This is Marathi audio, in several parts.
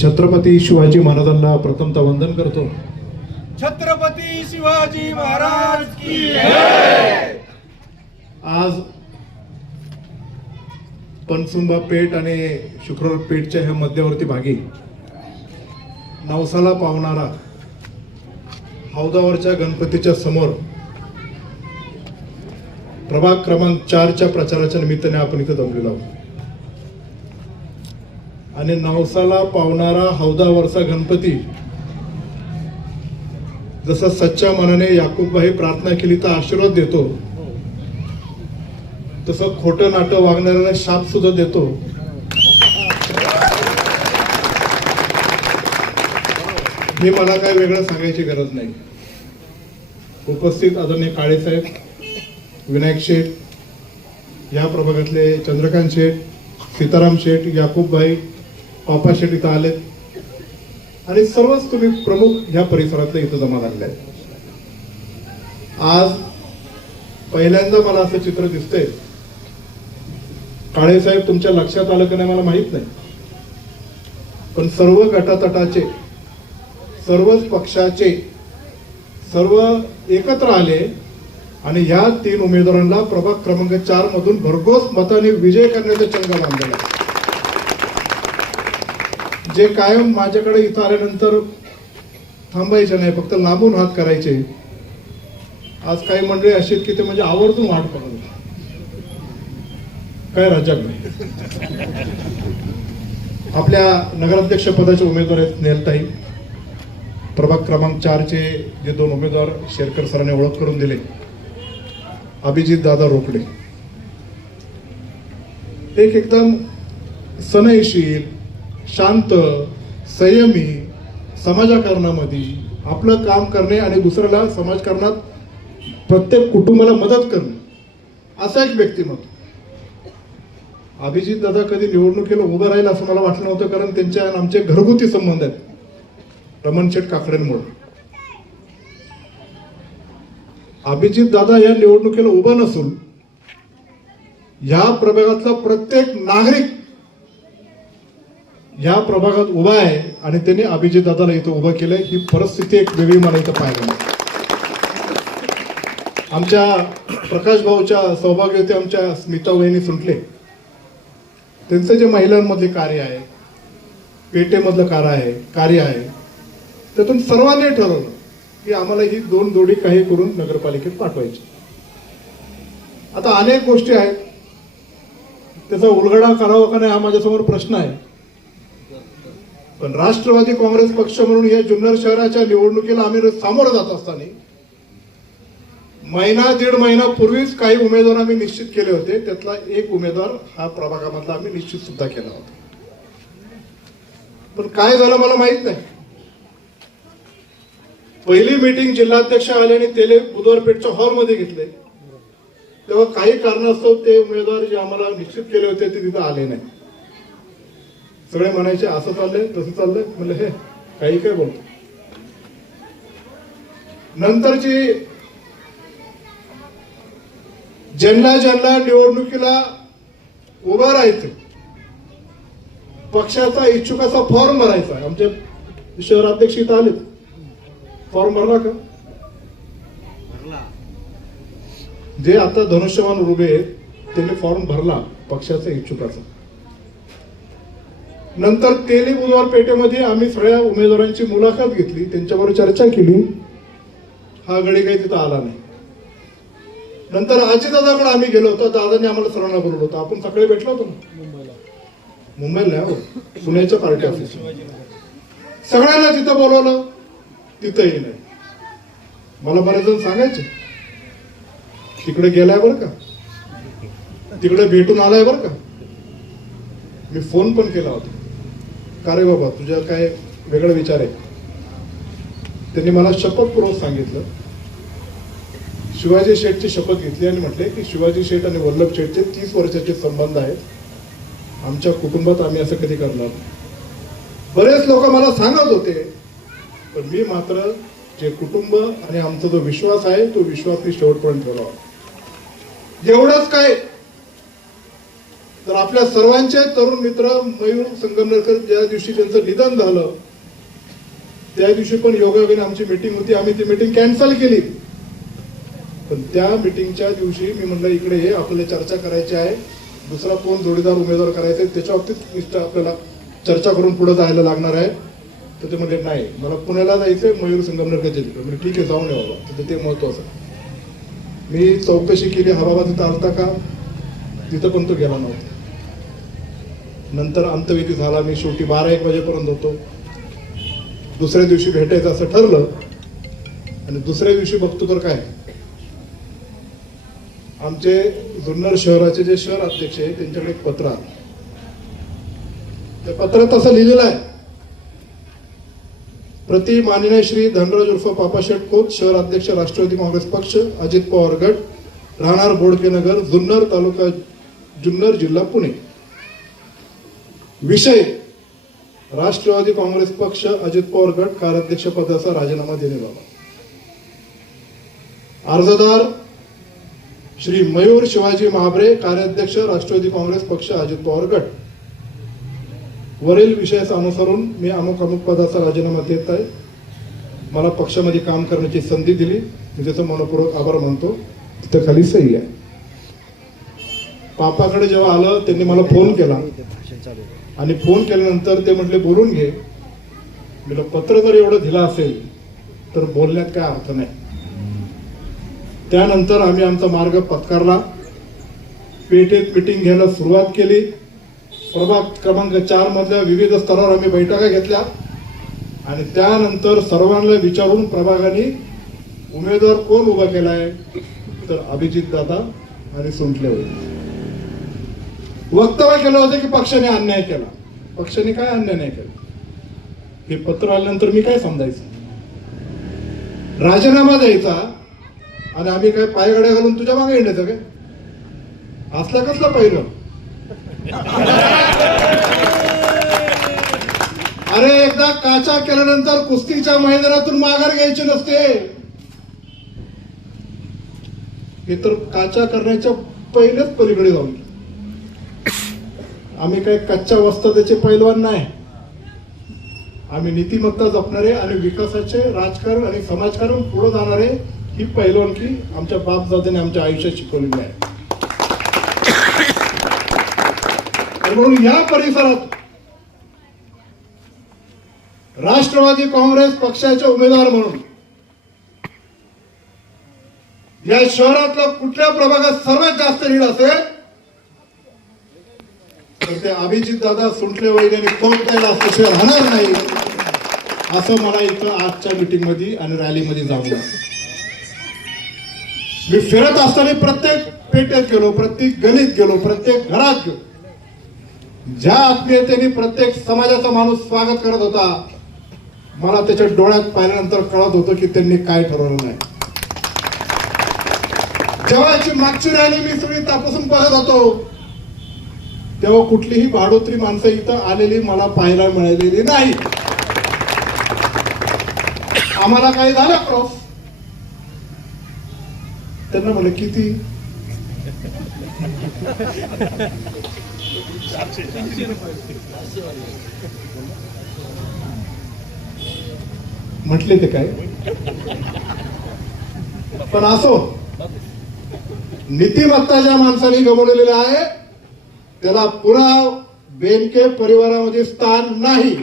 छत्रपती शिवाजी महाराजांना प्रथमतः वंदन करतो. छत्रपती शिवाजी महाराज की आज पनसुंबा पेठ आणि शुक्रवार पेठच्या ह्या मध्यवर्ती भागी नवसाला पावणारा हौदावरच्या गणपतीच्या समोर प्रभाग क्रमांक चारच्या प्रचाराच्या निमित्ताने आपण इथं जमलेलो आहोत. आणि नवसाला पावणारा हौदावरचा गणपती. जसा सच्च्या मनाने याकूबबाई प्रार्थना केली तर आशीर्वाद देतो. तसं खोटं नाटं वागणाऱ्यांना शाप सुद्धा देतो. हे मला काय वेगळं सांगायची गरज नाही. उपस्थित आदरणीय काळेसाहेब विनायक शेठ या प्रभागातले चंद्रकांत शेठ सीताराम शेठ याकूबभाई पापाशेट इथं आलेत आणि सर्वच तुम्ही प्रमुख ह्या परिसरातले इथं जमा झालेले आहेत. आज पहिल्यांदा मला असं चित्र दिसतंय. काळेसाहेब तुमच्या लक्षात आलं का नाही मला माहीत नाही. पण सर्व गटातटाचे सर्वच पक्षाचे सर्व एकत्र आले आणि या तीन उमेदवारांना प्रभाग क्रमांक चार मधून भरघोस मताने विजय करण्याचा चंगा बांधलेला आहे. जे कायम माझ्याकडे इथं आल्यानंतर थांबायचे नाही फक्त लांबून हात करायचे. आज काही मंडळी अशी आहेत की ते म्हणजे आवर्जून वाट पडत काय राज्यात नाही. आपल्या नगराध्यक्ष पदाचे उमेदवार आहेत नेलताई. प्रभाग क्रमांक चारचे जे दोन उमेदवार शेरकर सरांनी ओळख करून दिले. अभिजित दादा रोकडे. एक एकदम सनयशील शांत संयमी समाजकारणामध्ये आपलं काम करणे आणि दुसऱ्याला समाजकारणात प्रत्येक कुटुंबाला मदत करणे असा एक व्यक्तिमत्व. अभिजित दादा कधी निवडणुकीला उभं राहील असं मला वाटलं नव्हतं कारण त्यांच्या आणि आमचे घरगुती संबंध आहेत. रमण शेठ काकडेंमुळे. अभिजित दादा या निवडणुकीला उभा नसून या प्रभागातला प्रत्येक नागरिक ह्या प्रभागात उभा आहे आणि त्यांनी अभिजित दादाला इथं उभं केलंय. ही परिस्थिती एक वेगळी मला इथं पाहायला आमच्या प्रकाश भाऊच्या सौभाग्यवती आमच्या स्मिता वहिनी सुटले. त्यांचं जे महिलांमधले कार्य आहे पेटेमधलं कार्य आहे कार्य आहे त्यातून सर्वांनी ठरवलं की आम्हाला ही दोन जोडी काही करून नगरपालिकेत पाठवायची. आता अनेक गोष्टी आहेत. त्याचा उलगडा करावा का नाही हा माझ्यासमोर प्रश्न आहे. पण राष्ट्रवादी काँग्रेस पक्ष म्हणून या जुन्नर शहराच्या निवडणुकीला आम्ही सामोरं जात असताना महिना दीड महिना पूर्वीच काही उमेदवार आम्ही निश्चित केले होते. त्यातला एक उमेदवार हा प्रभागामधला आम्ही निश्चित सुद्धा केला होता. पण काय झालं मला माहीत नाही. पहिली मीटिंग जिल्हाध्यक्ष आले आणि तेले बुधवारपेठच्या हॉलमध्ये घेतले. तेव्हा काही कारणास्तव ते उमेदवार जे आम्हाला निश्चित केले होते ते तिथं आले नाही. सगळे म्हणायचे असं चाललंय तसं चाललंय. म्हणलं हे काही काय बोलतो नंतरची ज्यांना ज्यांना निवडणुकीला उभं राहायचं पक्षाचा इच्छुकाचा फॉर्म भरायचा आमचे शहराध्यक्ष इथं आले फॉर्म भरला का? जे आता धनुष्यवान उभे आहेत त्यांनी फॉर्म भरला पक्षाचा इच्छुकाचा. नंतर तेली बुधवार पेठेमध्ये आम्ही सगळ्या उमेदवारांची मुलाखत घेतली त्यांच्याबरोबर चर्चा केली. हा गडी काही तिथं आला नाही. नंतर दादाकडे आम्ही गेलो होतो दादाने आम्हाला सर्वांना बोलवलं होतं. आपण सकाळी भेटलो होतो ना? मुंबईला. हो. पुण्याच्या पार्टी ऑफिस सगळ्यांना तिथं बोलवलं तिथंही नाही. मला बरेच जण सांगायचे तिकडे गेलाय बरं का? तिकडे भेटून आलाय बरं का? मी फोन पण केला होता. का रे बाबा? तुझ्या काय वेगळा विचार आहे? त्यांनी मला शपथपूर्वक सांगितलं. शिवाजी शेठची शपथ घेतली आणि म्हटले की शिवाजी शेठ आणि वल्लभ शेठचे तीस वर्षाचे संबंध आहेत. आमच्या कुटुंबात आम्ही असं कधी करणार बरेच लोक मला सांगत होते पण मी मात्र जे कुटुंब आणि आमचा जो विश्वास आहे तो विश्वास मी शेवटपर्यंत ठेवला एवढंच काय तर आपल्या सर्वांचे तरुण मित्र मयूर संगमनेरकर ज्या दिवशी त्यांचं निधन झालं त्या दिवशी पण योगायोगाने आमची मिटिंग होती. आम्ही ती मिटिंग कॅन्सल केली. पण त्या मिटिंगच्या दिवशी मी म्हणलं इकडे हे आपल्याला चर्चा करायची आहे. दुसरा कोण जोडीदार उमेदवार करायचा आहे त्याच्या बाबतीत निष्ठा आपल्याला चर्चा करून पुढे जायला लागणार आहे. तर ते म्हणजे नाही मला पुण्याला जायचंय मयूर संगमनेरकरच्या तिकडे. म्हणजे ठीक आहे जाऊन यावं तर ते महत्वाचं मी चौकशी केली हा बाबा तिथं आलता का? तिथं पण तो गेला नव्हता. नंतर अंतविधी झाला मी शेवटी बारा एक वाजेपर्यंत होतो. दुसऱ्या दिवशी भेटायचं असं ठरलं. आणि दुसऱ्या दिवशी बघतो तर काय? आमचे जुन्नर शहराचे जे शहर अध्यक्ष आहे त्यांच्याकडे एक पत्र आलं. त्या पत्रात असं लिहिलेलं आहे. प्रति माननीय श्री धनराज उर्फ पापाशेठ खोत शहर अध्यक्ष राष्ट्रवादी काँग्रेस पक्ष अजित पवार गट राहणार बोडके नगर जुन्नर तालुका जुन्नर जिल्हा पुणे. विषय. राष्ट्रवादी काँग्रेस पक्ष अजित पवार गट कार्याध्यक्ष पदाचा राजीनामा देणे बाबा. अर्जदार श्री मयूर शिवाजी महाबरे कार्याध्यक्ष राष्ट्रवादी काँग्रेस पक्ष अजित पवार गट. वरील विषयाचा अनुसरून मी अमुक अमुक पदाचा राजीनामा देत आहे. मला पक्षामध्ये काम करण्याची संधी दिली. मी त्याचं मनपूर्वक आभार मानतो. तिथं खाली सही आहे. पापाकडे जेव्हा आलं त्यांनी मला फोन केला. आणि फोन केल्यानंतर ते म्हटले बोलून घे. म्हटलं पत्र जर एवढं दिलं असेल तर बोलण्यात काय अर्थ नाही. त्यानंतर आम्ही आमचा मार्ग पत्कारला. पेठेत मिटिंग घ्यायला सुरुवात केली. प्रभाग क्रमांक चार मधल्या विविध स्तरावर आम्ही बैठका घेतल्या. आणि त्यानंतर सर्वांना विचारून प्रभागाने उमेदवार कोण उभा केलाय? तर अभिजित दादा आणि सुंटले होते. वक्तव्य केलं होतं की पक्षाने अन्याय केला. पक्षाने काय अन्याय नाही केला? हे पत्र आल्यानंतर मी काय समजायचं? राजीनामा द्यायचा आणि आम्ही काय पायगड्या घालून तुझ्या मागे येण्याचं काय? असला कसला पहिलं अरे एकदा काचा केल्यानंतर कुस्तीच्या मैदानातून माघार घ्यायची नसते. हे तर काचा करण्याच्या पहिलेच पलीकडे जाऊन आम्ही काही कच्च्या वस्ताचे पैलवान नाही. आम्ही नीतिमत्ता जपणारे आणि विकासाचे राजकारण आणि समाजकारण पुढे जाणारे ही पैलवानकी आमच्या बापदादाने आमच्या आयुष्यात शिकवलेली आहे. म्हणून या परिसरात राष्ट्रवादी काँग्रेस पक्षाचे उमेदवार म्हणून या शहरातला कुठल्या प्रभागात सर्वात जास्त रीड असेल? तर ते अभिजित दादा सुटले वैद्याने कोणत्याला द्यायला राहणार नाही. असं मला इथं आजच्या मिटिंगमध्ये आणि रॅलीमध्ये जाऊन मी फिरत असताना प्रत्येक पेटेत गेलो प्रत्येक गणित गेलो प्रत्येक घरात गेलो. ज्या आत्मीयतेने प्रत्येक समाजाचा माणूस स्वागत करत होता मला त्याच्या डोळ्यात पाहिल्यानंतर कळत होतं की त्यांनी काय ठरवलं नाही. जेव्हा मागची रॅली मी सगळी तापासून बघत होतो तेव्हा कुठलीही भाडोत्री माणसं इथं आलेली मला पाहायला मिळालेली नाही. आम्हाला काय झालं क्रॉस त्यांना म्हणलं किती? म्हटले ते काय? पण असो नीतिमत्ता ज्या माणसाने गमवलेला आहे त्याला पुन्हा बेनके परिवारामध्ये स्थान नाही.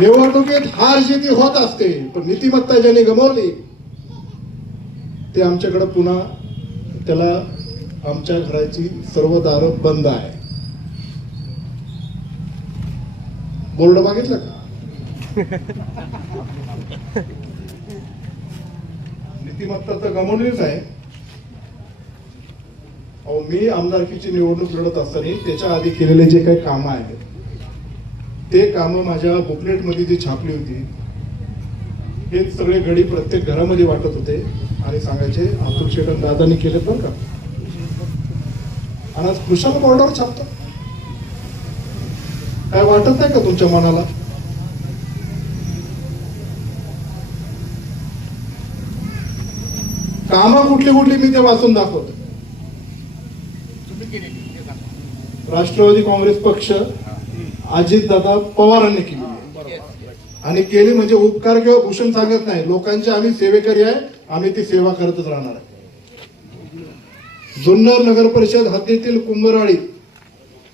निवडणुकीत हार जिती होत असते पण नीतिमत्ता ज्याने गमावली ते आमच्याकडे पुन्हा त्याला आमच्या घराची सर्व दारं बंद आहे. बोर्ड बघितलं का? नीतिमत्ता तर गमावलीच आहे. अहो मी आमदारकीची निवडणूक लढत असताना त्याच्या आधी केलेले जे काही कामं आहेत ते कामं माझ्या बुकलेटमध्ये जी छापली होती हे सगळे गडी प्रत्येक घरामध्ये वाटत होते आणि सांगायचे अतुल शेटन दादानी केले पण का? आणि आज कृषाल बॉर्डर छापतात काय वाटत नाही का तुमच्या मनाला? कामं कुठली कुठली मी ते वाचून दाखवतो. राष्ट्रवादी काँग्रेस पक्ष अजितदादा पवारांनी केली. आणि केली म्हणजे उपकार किंवा भूषण सांगत नाही. लोकांची आम्ही सेवेकरी आहे आम्ही ती सेवा करतच राहणार आहे. जुन्नर नगर परिषद हद्दीतील कुंभराळी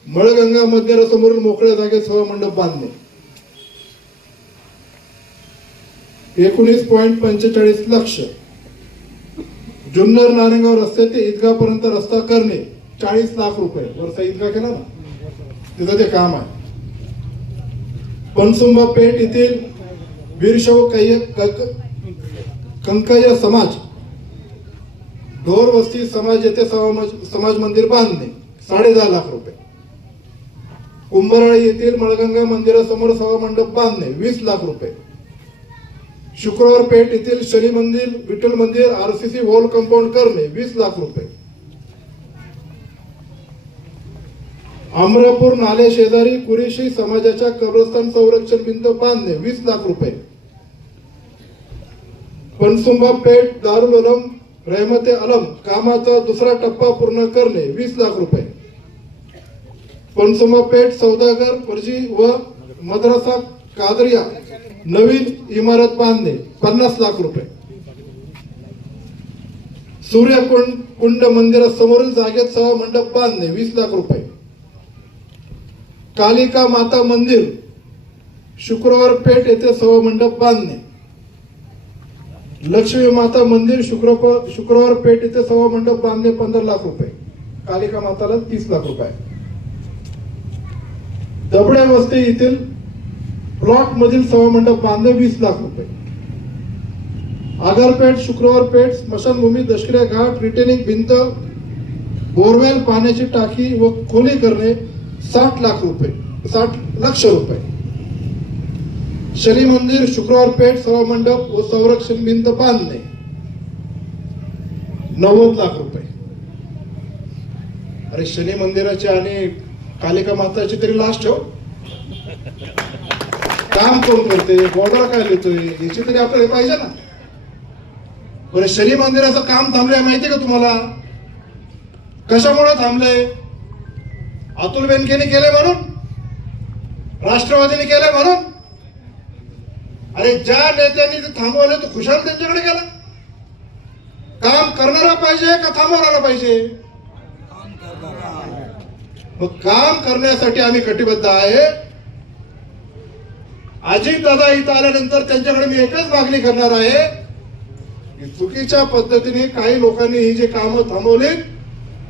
मळगंगा मध्यरसमोरील मोकळ्या जागेत सभामंडप बांधणे. एकोणीस पॉईंट पंचेचाळीस लक्ष. जुन्नर नारेगाव रस्ते ते ईदगापर्यंत रस्ता करणे. चाळीस लाख रुपये. वरचा इतका केला ना? तिथं ते काम आहे. पणसुंबा पेठ येथील वीरशव कैय क- समाज ढोर वस्ती समाज येथे समाज समाज मंदिर बांधणे साडे दहा लाख रुपये. कुंभराळी येथील मळगंगा मंदिरासमोर सभा मंडप बांधणे वीस लाख रुपये. शुक्रवार पेठ येथील शनी मंदिर विठ्ठल मंदिर आरसीसी वॉल कंपाऊंड करणे वीस लाख रुपये. अमरापूर नाले शेजारी कुरेशी समाजाच्या कब्रस्तान संरक्षण भिंत बांधणे वीस लाख रुपये. पणसुंबा पेठ दारुल अलम रहमते अलम कामाचा दुसरा टप्पा पूर्ण करणे वीस लाख रुपये. पणसुंबा पेठ सौदागर पर्जी व मद्रासा कादरिया नवीन इमारत बांधणे पन्नास लाख रुपये. सूर्यकुंड कुंड मंदिरासमोरील जागेत सभा मंडप बांधणे वीस लाख रुपये. कालिका माता मंदिर शुक्रवार पेठ येथे सभा मंडप बांधणे. लक्ष्मी माता मंदिर शुक्रवार शुक्रवार पेठ येथे सभा मंडप बांधणे पंधरा लाख रुपये. कालिका माताला तीस लाख रुपये. दबड्या वस्ती येथील प्लॉट मधील सभा मंडप बांधणे वीस लाख रुपये. आगारपेठ शुक्रवार पेठ स्मशानभूमी दशक्रिया घाट रिटेनिंग भिंत बोरवेल पाण्याची टाकी व खोली करणे साठ लाख रुपये साठ लक्ष रुपये. शनी मंदिर शुक्रवार पेठ सर्व मंडप व संरक्षण भिंत बांधणे. नव्वद लाख रुपये. अरे शनी मंदिराचे आणि कालिका माताची तरी लास्ट ठेव हो. काम कोण करते? बॉर्डर काय लिहितोय? याची तरी आपल्याला हे पाहिजे ना. बरं शनी मंदिराचं काम थांबलंय माहितीये का तुम्हाला? कशामुळे थांबलंय? अतुल बेनकेने केले म्हणून? राष्ट्रवादीने केले म्हणून? अरे ज्या नेत्यांनी ते थांबवले तो खुशाल त्यांच्याकडे गेला. काम करणारा पाहिजे का थांबवणारा पाहिजे? मग काम करण्यासाठी आम्ही कटिबद्ध आहे. अजित दादा इथं आल्यानंतर त्यांच्याकडे मी एकच मागणी करणार आहे की चुकीच्या पद्धतीने काही लोकांनी ही जे कामं थांबवली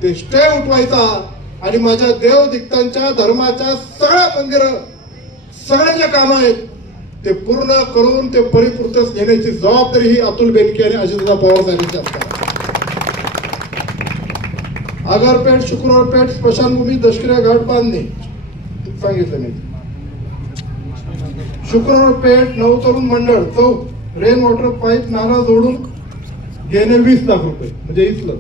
ते स्टे उठवायचा. आणि माझ्या देव दिक्तांच्या धर्माच्या सगळ्या मंदिर सगळे जे कामं आहेत ते पूर्ण करून ते परिपूर्तच घेण्याची जबाबदारी ही अतुल बेनके आणि अजितदा पवार साहेबांची असतात आगारपेठ शुक्रवारपेठ स्मशानभूमी दशक्रिया घाट बांधणे. सांगितलं मी. शुक्रवार पेठ नवतरुण मंडळ चौक रेन वॉटर पाईप नाला जोडून घेणे वीस लाख रुपये म्हणजे इथलं.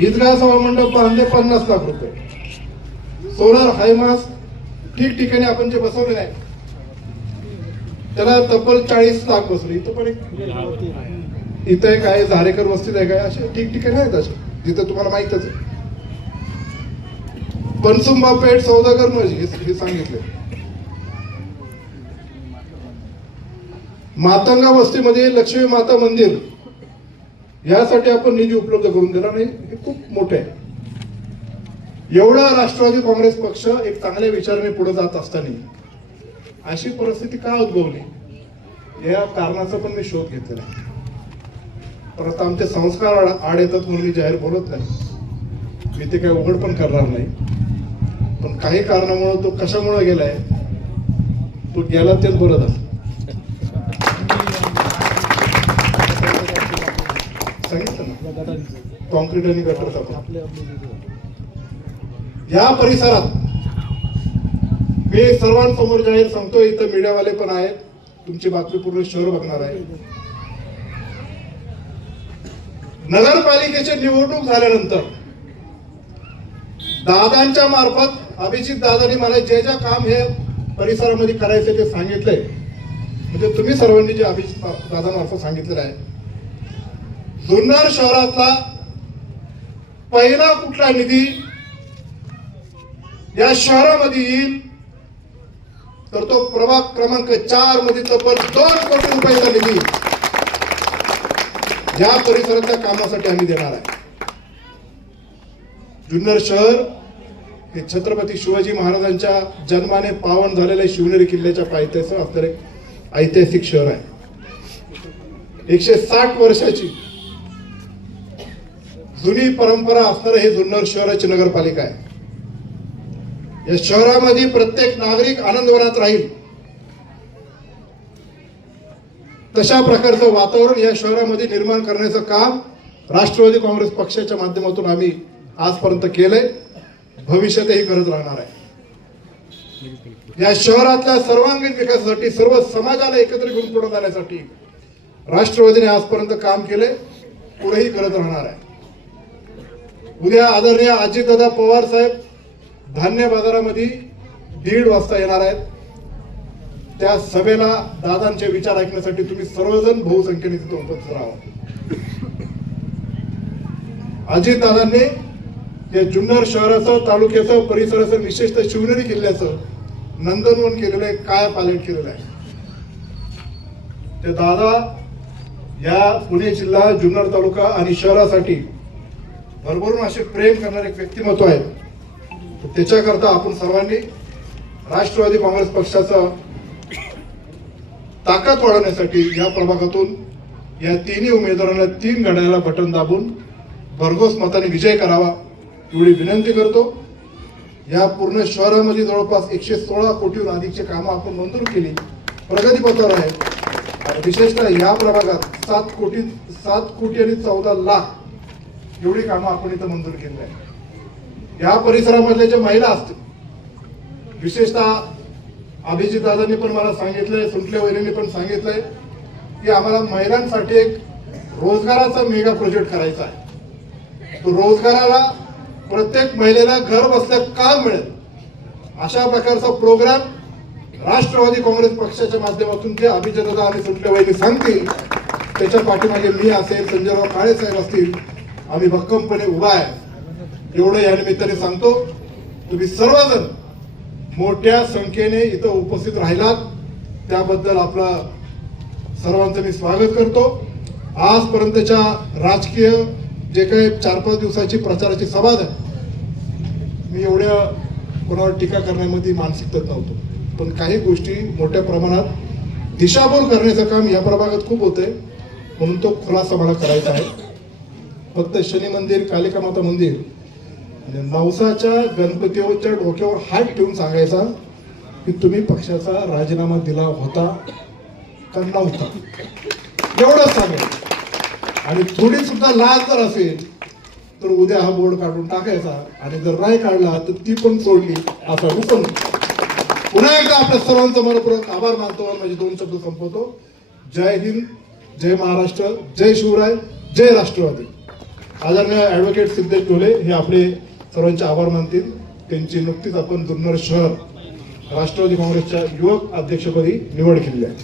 ईदगाह सभा मंडप पन्नास लाख रुपये. सोलार हायमास ठिकठिकाणी आपण जे बसवले आहे त्याला तब्बल चाळीस लाख बसले. इथं पण एक इथं एक आहे झारेकर वस्तीत आहे काय असे ठिकठिकाणी आहेत असे. जिथं तुम्हाला माहितच आहे. पनसुंबा पेठ सौदागर मजी हे सांगितले. मातंगा वस्तीमध्ये लक्ष्मी माता मंदिर. यासाठी आपण निधी उपलब्ध करून दिला नाही. हे खूप मोठे आहे. एवढा राष्ट्रवादी काँग्रेस पक्ष एक चांगल्या विचाराने पुढे जात असताना अशी परिस्थिती का उद्भवली? या कारणाचा पण मी शोध घेतलेला आहे. परत आमचे संस्कार आड आड येतात म्हणून मी जाहीर बोलत नाही. मी ते काही उघड पण करणार नाही. पण काही कारणामुळं तो कशामुळं गेलाय? तो गेला तेच बरं झालं. सांगितलं ना कॉन्क्रीट आणि गटरचा या परिसरात मी सर्वांसमोर जाहीर सांगतो इथं मीडियावाले पण आहेत. तुमची बातमी पूर्ण शहर बघणार आहे. नगरपालिकेची निवडणूक झाल्यानंतर दादांच्या मार्फत अभिजित दादानी मला जे जे काम हे परिसरामध्ये करायचे ते सांगितलंय म्हणजे तुम्ही सर्वांनी जे अभिजित दादांमार्फत सांगितलेलं आहे जुन्नर शहरातला पहिला कुठला निधी या शहरामध्ये येईल तर तो प्रभाग क्रमांक चारमध्ये तब्बल दोन कोटी रुपयाचा निधी या परिसरातल्या कामासाठी आम्ही देणार आहे. जुन्नर शहर हे छत्रपती शिवाजी महाराजांच्या जन्माने पावन झालेल्या शिवनेरी किल्ल्याच्या पायथ्यासह असणारे ऐतिहासिक शहर आहे. एकशे साठ वर्षाची जुनी परंपरा असणारं हे जुन्नर शहराची नगरपालिका आहे. या शहरामध्ये प्रत्येक नागरिक आनंदवनात राहील. तशा प्रकारचं वातावरण या शहरामध्ये निर्माण करण्याचं काम राष्ट्रवादी काँग्रेस पक्षाच्या माध्यमातून आम्ही आजपर्यंत केलंय. भविष्यातही करत राहणार आहे. या शहरातल्या सर्वांगीण विकासासाठी सर्व समाजाला एकत्र घेऊन पुढे जाण्यासाठी राष्ट्रवादीने आजपर्यंत काम केले पुढेही करत राहणार आहे. उद्या आदरणीय अजितदादा पवार साहेब धान्य बाजारामध्ये दीड वाजता येणार आहेत. त्या सभेला दादांचे विचार ऐकण्यासाठी तुम्ही सर्वजण बहुसंख्येने तिथे उपस्थित राहा. अजित दादांनी या जुन्नर शहराचं तालुक्याचं परिसराचं विशेषतः शिवनेरी किल्ल्याचं नंदनवन केलेलं आहे काय पालन केलेलं आहे. ते दादा या पुणे जिल्हा जुन्नर तालुका आणि शहरासाठी भरभरून असे प्रेम करणारे व्यक्तिमत्व आहे. त्याच्याकरता आपण सर्वांनी राष्ट्रवादी काँग्रेस पक्षाचा ताकद वाढवण्यासाठी या प्रभागातून या तिन्ही उमेदवारांना तीन घड्याला बटन दाबून भरघोस मताने विजय करावा एवढी विनंती करतो. या पूर्ण शहरामध्ये जवळपास एकशे सोळा कोटीहून अधिकची कामं आपण मंजूर केली. प्रगतीपथावर आहे. विशेषतः या प्रभागात सात कोटी सात कोटी आणि चौदा लाख एवढी कामं आपण इथं मंजूर केली आहे या परिसरामधल्या ज्या महिला असतील विशेषतः अभिजित दादांनी पण मला सांगितलंय सुटल्या वहिनींनी पण सांगितलंय की आम्हाला महिलांसाठी एक रोजगाराचा मेगा प्रोजेक्ट करायचा आहे. तो रोजगाराला प्रत्येक महिलेला घर बसल्या काम मिळेल? अशा प्रकारचा प्रोग्राम राष्ट्रवादी काँग्रेस पक्षाच्या माध्यमातून जे अभिजित दादा आणि सुटल्या वहिनी सांगतील. त्याच्या पाठीमागे मी असेल संजयराव काळे साहेब असतील. आम्ही भक्कमपणे उभा आहे. एवढं या निमित्ताने सांगतो तुम्ही सर्वजण मोठ्या संख्येने इथं उपस्थित राहिलात. त्याबद्दल आपला सर्वांचं मी स्वागत करतो. आजपर्यंतच्या राजकीय जे काही चार पाच दिवसाची प्रचाराची सभा आहे मी एवढ्या कोणावर टीका करण्यामध्ये मानसिकता नव्हतो पण काही गोष्टी मोठ्या प्रमाणात दिशाभूल करण्याचं काम या प्रभागात खूप होतंय. म्हणून तो खुलासा मला करायचा आहे. फक्त शनी मंदिर कालिका माता मंदिर. आणि नवसाच्या गणपतीच्या डोक्यावर हात ठेवून सांगायचा की तुम्ही पक्षाचा राजीनामा दिला होता का नव्हता? एवढंच सांगायचं आणि थोडी सुद्धा लाज जर असेल तर उद्या हा बोर्ड काढून टाकायचा. आणि जर नाही काढला तर ती पण सोडली असा हुकम. पुन्हा एकदा आपल्या सर्वांचं मनपूर्वक आभार मानतो. आणि माझे दोन शब्द संपवतो. जय हिंद जय महाराष्ट्र जय शिवराय जय राष्ट्रवादी. आदरणीय ॲडव्होकेट सिद्धेश डोले हे आपले सर्वांचे आभार मानतील. त्यांची नुकतीच आपण जुन्नर शहर राष्ट्रवादी काँग्रेसच्या युवक अध्यक्षपदी निवड केली आहे.